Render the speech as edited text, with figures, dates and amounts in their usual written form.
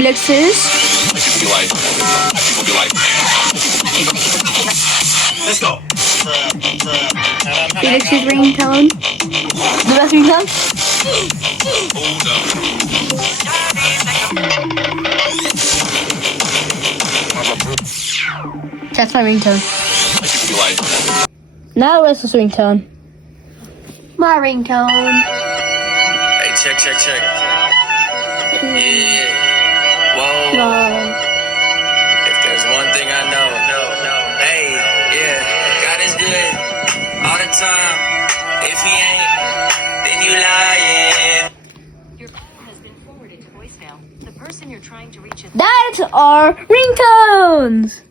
Felix's. People be like, let's go. Felix's ringtone. The best ringtone? That's my ringtone. Now what's this ringtone? My ringtone. Hey, check. Yeah. Whoa. No. If there's one thing I know. Hey, yeah. God is good all the time. If he ain't, then you lying. Your call has been forwarded to voicemail. The person you're trying to reach is That's our ringtones.